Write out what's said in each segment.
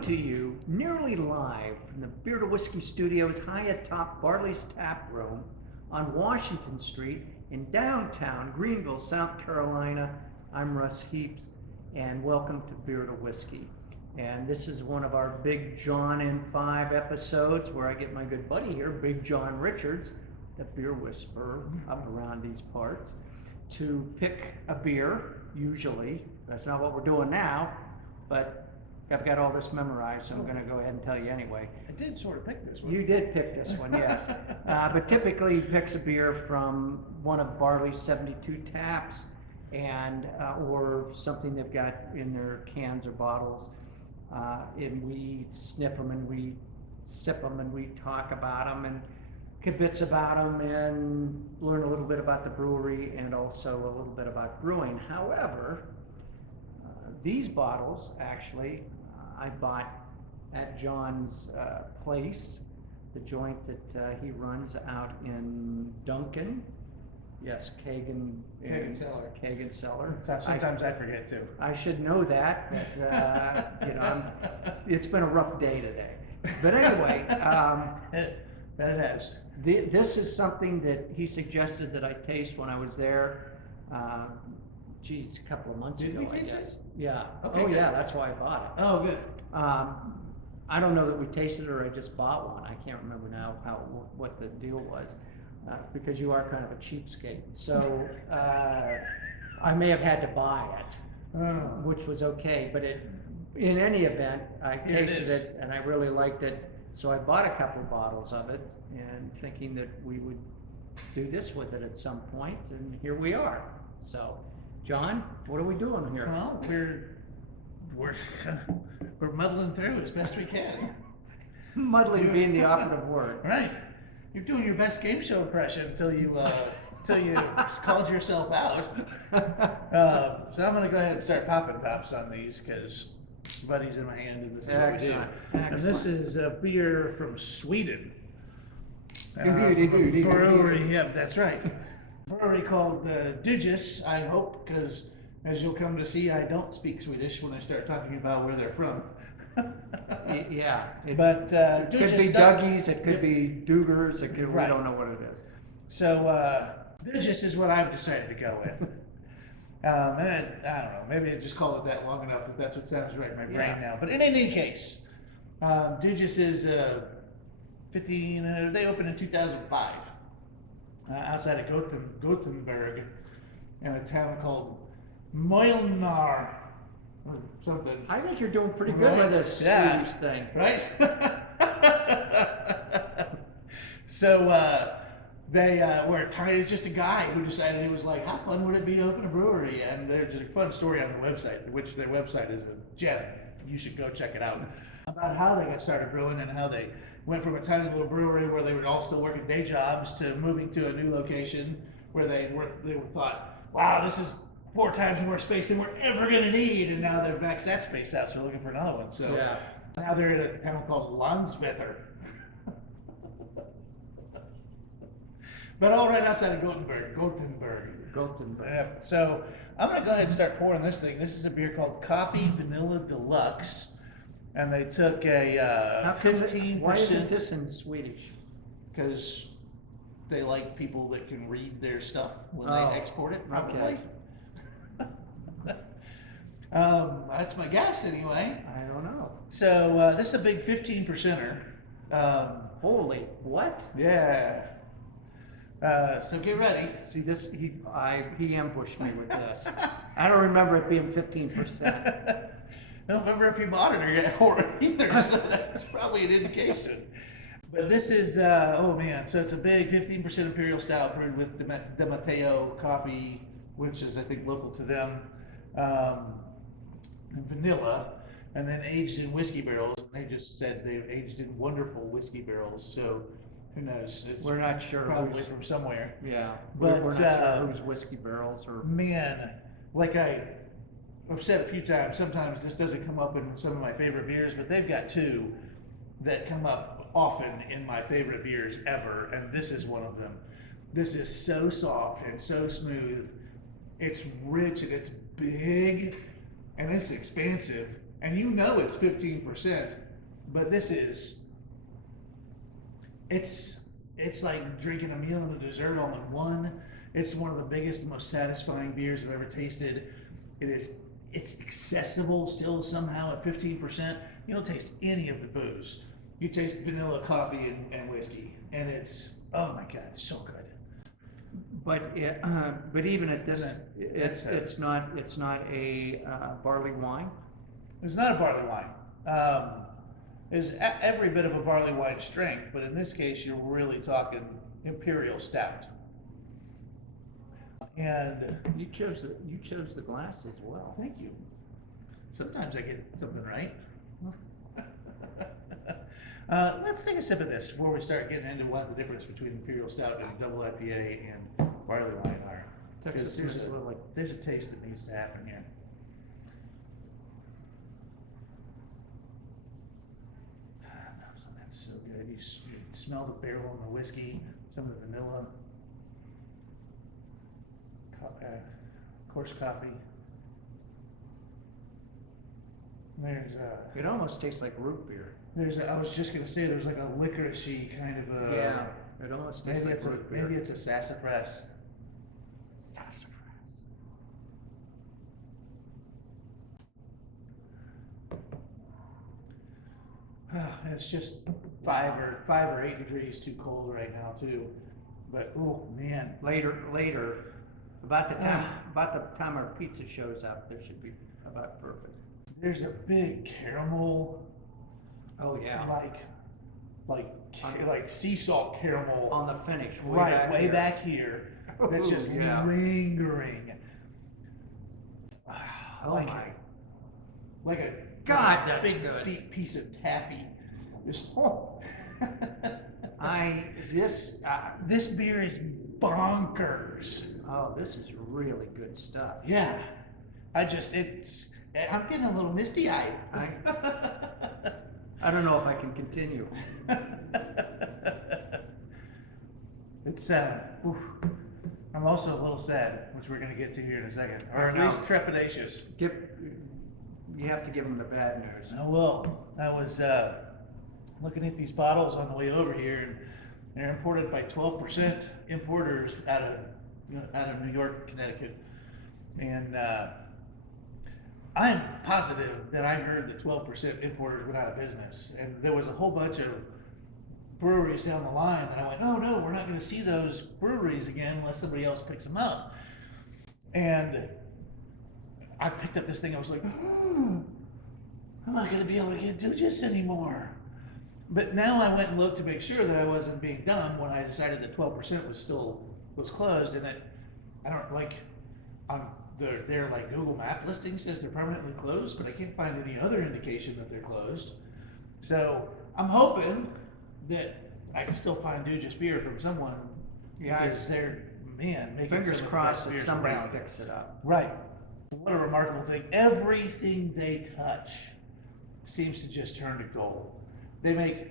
Coming to you nearly live from the Beer to Whiskey Studios high atop Barley's Tap Room on Washington Street in downtown Greenville, South Carolina. I'm Russ Heaps, and welcome to Beer to Whiskey. And this is one of our Big John in 5 episodes where I get my good buddy here, Big John Richards, the beer whisperer up around these parts, to pick a beer, usually. That's not what we're doing now, but I've got all this memorized, so I'm going to go ahead and tell you anyway. I did sort of pick this one. You did pick this one, yes. But typically he picks a beer from one of Barley's 72 taps, and or something they've got in their cans or bottles. And we sniff them and we sip them and we talk about them and kibitz about them and learn a little bit about the brewery and also a little bit about brewing. However, these bottles actually I bought at John's place, the joint that he runs out in Duncan. Yes, Kagan Cellar. Kagan Cellar. Sometimes I forget too. I should know that, but you know, it's been a rough day today. But anyway, It has. this is something that he suggested that I taste when I was there. Geez, a couple of months Did ago, we I taste guess. it? Yeah. Okay, Oh, good. yeah. That's why I bought it. Oh, good. I don't know that we tasted it or I just bought one. I can't remember now what the deal was, because you are kind of a cheapskate. So I may have had to buy it, which was okay. But in any event, I tasted it and I really liked it. So I bought a couple bottles of it and thinking that we would do this with it at some point, and here we are. So, John, what are we doing here? Well, we're muddling through as best we can. Muddling being the operative word. Right. You're doing your best game show impression until you called yourself out. So I'm gonna go ahead and start popping tops on these because buddy's in my hand and this is what we do. And this is a beer from Sweden. Brewery, yep, that's right. Brewery called Deluxe, I hope, because as you'll come to see, I don't speak Swedish when I start talking about where they're from. Yeah. But It could be Deluxe- Dougie's, it could be Dugers, it could, we Right. don't know what it is. So Deluxe is what I've decided to go with. And I don't know, maybe I just call it that long enough that that's what sounds right in my brain Yeah. now. But in any case, Deluxe is 15. They opened in 2005 outside of Gothenburg in a town called Mjölnar or something. I think you're doing pretty good with this Yeah. Swedish thing. Right? So they were trying, just a guy who decided, he was like, how fun would it be to open a brewery? And there's just a fun story on the website, which their website is a gem. You should go check it out. About how they got started brewing and how they went from a tiny little brewery where they were all still working day jobs to moving to a new location where they thought, wow, this is 4 times more space than we're ever going to need. And now they've maxed that space out, so they're looking for another one. So Yeah. now they're in a town called Landsvetter. But all right outside of Gothenburg. Yep. So I'm going to go ahead and start pouring this thing. This is a beer called Coffee Vanilla Deluxe. And they took a 15%. Why isn't this in Swedish? Because they like people that can read their stuff when Oh, they export it, probably. okay. That's my guess anyway. I don't know. So this is a big 15%er. Holy, what? Yeah. So get ready. See this, he ambushed me with this. I don't remember it being 15%. I don't remember if you bought it or either, so that's probably an indication. But this is, oh man, so it's a big 15% Imperial Stout brewed with De Matteo coffee, which is, I think, local to them, and vanilla, and then aged in whiskey barrels. They just said they aged in wonderful whiskey barrels, so who knows? We're not sure Probably who's, from somewhere. yeah, But, we're not sure whose whiskey barrels or. Man, like I've said a few times, sometimes this doesn't come up in some of my favorite beers, but they've got 2 that come up often in my favorite beers ever, and this is one of them. This is so soft and so smooth. It's rich and it's big and it's expansive. and you know it's 15%, but this is, it's like drinking a meal and a dessert all in one. It's one of the biggest, most satisfying beers I've ever tasted. It's accessible still somehow at 15%. You don't taste any of the booze. You taste vanilla, coffee, and whiskey, and it's, oh my God, it's so good. But even at this, That's it's not a barley wine. It's not a barley wine. It's every bit of a barley wine strength, but in this case, you're really talking Imperial Stout. And You chose the glass as well. thank you. Sometimes I get something right. Let's take a sip of this before we start getting into what the difference between Imperial Stout and double IPA and barley wine are. Texas Because is a little like there's a taste that needs to happen here. That's so good. You smell the barrel and the whiskey, some of the vanilla, coarse coffee. There's it almost tastes like root beer. I was just gonna say there's like a licoricey kind of a. Yeah, it almost tastes Maybe like it's a root beer. maybe it's a sassafras. Sassafras. And it's just 5 or 8 degrees too cold right now too. But oh man, Later, about the time our pizza shows up, there should be about perfect. there's a big caramel, Oh yeah. like sea salt caramel On the finish, way here. back here. That's Ooh, just yeah. lingering. Oh like my. like a God, like a that's big good. deep piece of taffy. Just this beer is bonkers. Oh, this is really good stuff. Yeah, I'm getting a little misty eyed. I don't know if I can continue. It's oof. I'm also a little sad, which we're gonna get to here in a second, or at No. least trepidatious. You have to give them the bad news. I will. I was looking at these bottles on the way over here, and they're imported by 12% importers out of New York, Connecticut, and I'm positive that I heard that 12% importers went out of business, and there was a whole bunch of breweries down the line that I went, oh no, we're not going to see those breweries again unless somebody else picks them up. And I picked up this thing. I was like, I'm not going to be able to do this anymore. But now I went and looked to make sure that I wasn't being dumb when I decided that 12% was closed, and I don't like on their like Google Map listing says they're permanently closed, but I can't find any other indication that they're closed. So I'm hoping that I can still find Dujas beer from someone. Yeah, because they're making Fingers some of the crossed best that beers somebody around. picks it up. Right. What a remarkable thing. Everything they touch seems to just turn to gold. They make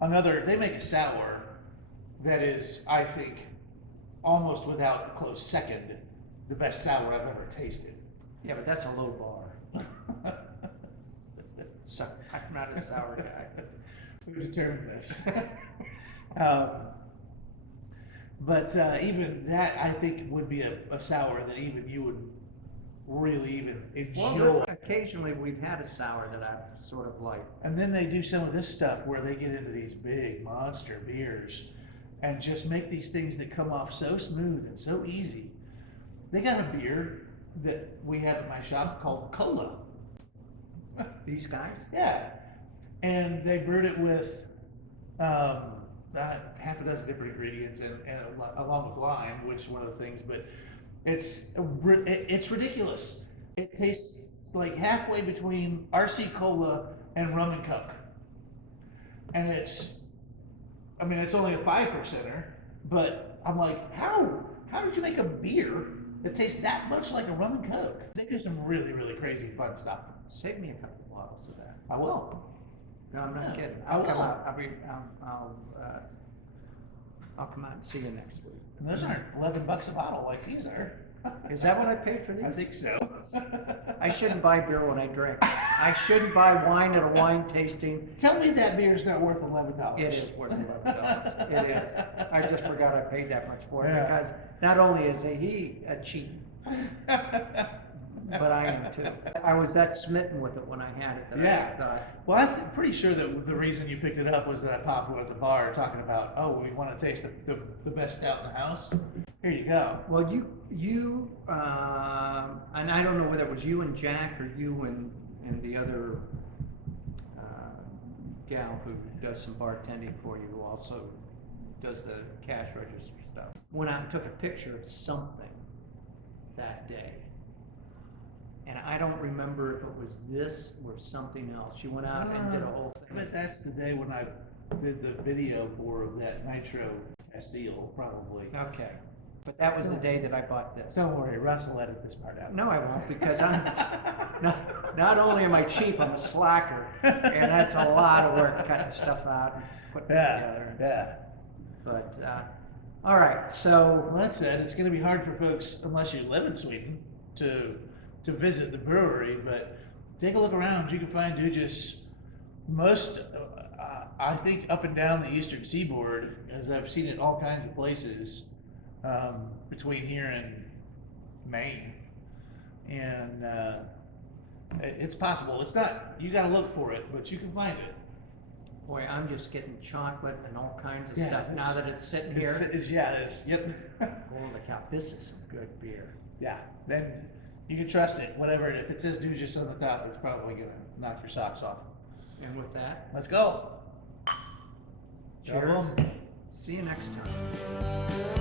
a sour that is, I think, almost without a close second, the best sour I've ever tasted. Yeah, but that's a low bar. So I'm not a sour guy. Who determined this? But even that, I think, would be a sour that even you would really even enjoy. Well, occasionally we've had a sour that I've sort of liked. And then they do some of this stuff where they get into these big monster beers and just make these things that come off so smooth and so easy. They got a beer that we have at my shop called Cola. These guys? Yeah. And they brewed it with half a dozen different ingredients and along with lime, which is one of the things, but it's ridiculous. It tastes like halfway between RC Cola and rum and coke. And it's only a 5%er, but I'm like, how did you make a beer that tastes that much like a rum and coke? They do some really, really crazy fun stuff. Save me a couple bottles of that. I will. No, I'm not Yeah, kidding. I I'll come will. out. I'll come out and see you next week. And those aren't $11 a bottle like these are. Is that what I paid for these? I think so. I shouldn't buy beer when I drink. I shouldn't buy wine at a wine tasting. Tell me that beer is not worth $11. It is worth $11. It is. I just forgot I paid that much for it Yeah. because not only is he a cheat, but I am too. I was that smitten with it when I had it that Yeah. I thought, Well, I'm pretty sure that the reason you picked it up was that I popped one at the bar talking about, oh, we want to taste the best stout in the house. Here you go. well, and I don't know whether it was you and Jack or you and the other gal who does some bartending for you, who also does the cash register stuff. Went out and took a picture of something that day. And I don't remember if it was this or something else. She went out and did a whole I thing. bet that's the day when I did the video for that Nitro Castile, probably. Okay, but that was the day that I bought this. Don't worry, Russ will edit this part out. No, I won't, because I'm, not only am I cheap, I'm a slacker. And that's a lot of work cutting stuff out and putting it together. Yeah. But, all right, so, Well, that said, it's going to be hard for folks, unless you live in Sweden, to visit the brewery, but take a look around. You can find Dujas most, I think, up and down the eastern seaboard, as I've seen it all kinds of places between here and Maine. And it's possible. It's not, you got to look for it, but you can find it. boy, I'm just getting chocolate and all kinds of Yeah, stuff this- now that it's sitting here. Yep. Holy cow, this is some good beer. Yeah, then you can trust it. Whatever, if it says Dujas on the top, it's probably going to knock your socks off. And with that, Let's go. cheers. Boom. See you next time.